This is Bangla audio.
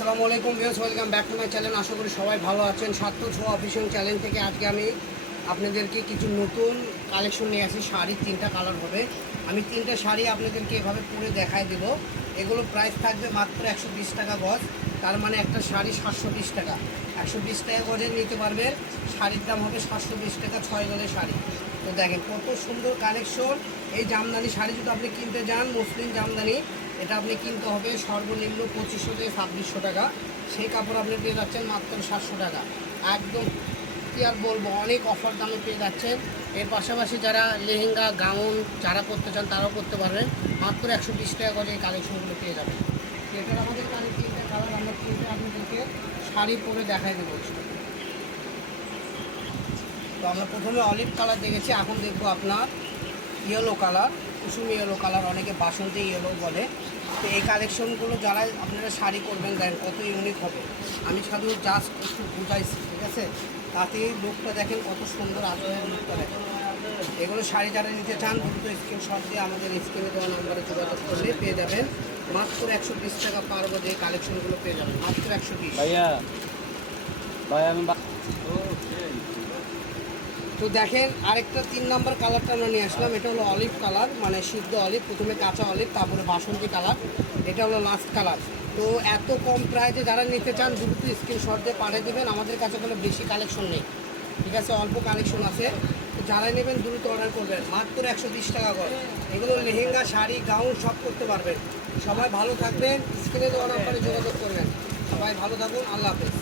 আসসালামু আলাইকুম viewers, welcome back to my channel. আশা করি সবাই ভালো আছেন। সার্থক ছোঁয়া অফিসিয়াল চ্যানেল থেকে আজকে আমি আপনাদেরকে কিছু নতুন কালেকশন নিয়ে আসি। শাড়ির 3টা কালার হবে। আমি 3টা শাড়ি আপনাদেরকে এভাবে পরে দেখায় দেব। এগুলো প্রাইস থাকবে মাত্র 120 টাকা গজ। তার মানে একটা শাড়ি 720 টাকা। 120 টাকা গজে নিতে পারবেন। শাড়ির দাম হবে 720 টাকা, 6 গজের শাড়ি। তো দেখেন কত সুন্দর কালেকশন। এই জামদানি শাড়ি যদি আপনি কিনতে যান, মুসলিম জামদানি, এটা আপনি কিনতে হবে সর্বনিম্ন 2500 থেকে 2600 টাকা। সেই কাপড় আপনি পেয়ে যাচ্ছেন মাত্র 700 টাকা। একদম কী আর বলবো, অনেক অফার দামে পেয়ে যাচ্ছেন। এর পাশাপাশি যারা লেহেঙ্গা গাউন যারা করতে চান তারাও করতে পারবেন। মাত্র 120 টাকা করে এই কালেকশনগুলো পেয়ে যাবেন। এটার আমাদের কালের 3টা কালার, আমরা 3টে আপনাদেরকে শাড়ি পরে দেখাই দেবো। তো আমরা প্রথমে অলিভ কালার দেখেছি, এখন দেখবো আপনার ইয়েলো কালার, কুসুমি ইয়েলো কালার, অনেকে বাসন্তী ইয়েলো বলে। তো এই কালেকশনগুলো যারা আপনারা শাড়ি করবেন দেখেন কত ইউনিক হবে। আমি শুধু জাস্ট একটু বুঝাইছি, ঠিক আছে? তাতে লুকটা দেখেন কত সুন্দর, আচরণের লুকটা দেখেন। এগুলো শাড়ি যারা নিতে চান দ্রুত স্ক্রিনশট দিয়ে আমাদের স্ক্রিনে দেওয়া নাম্বারে যোগাযোগ করলে পেয়ে যাবেন। মাত্র 120 টাকা পারবো যে কালেকশনগুলো পেয়ে যাবেন মাত্র 120। ভাইয়া আমি তো দেখেন আরেকটা 3 নাম্বার কালারটা আমরা নিয়ে আসলাম। এটা হলো অলিভ কালার, মানে সিদ্ধ অলিভ। প্রথমে কাঁচা অলিভ, তারপরে বাসন্তী কালার, এটা হলো লাস্ট কালার। তো এত কম প্রাইসে যারা নিতে চান দ্রুত স্ক্রিনশট দিয়ে পাঠিয়ে দেবেন। আমাদের কাছে কোনো বেশি কালেকশন নেই, ঠিক আছে? অল্প কালেকশন আছে। তো যারা নেবেন দ্রুত অর্ডার করবেন। মাত্র 120 টাকা করে। এগুলো লেহেঙ্গা, শাড়ি, গাউন সব করতে পারবেন। সবাই ভালো থাকবেন, স্ক্রিনে দেওয়া নাম্বারে যোগাযোগ করবেন। সবাই ভালো থাকুন, আল্লাহ হাফেজ।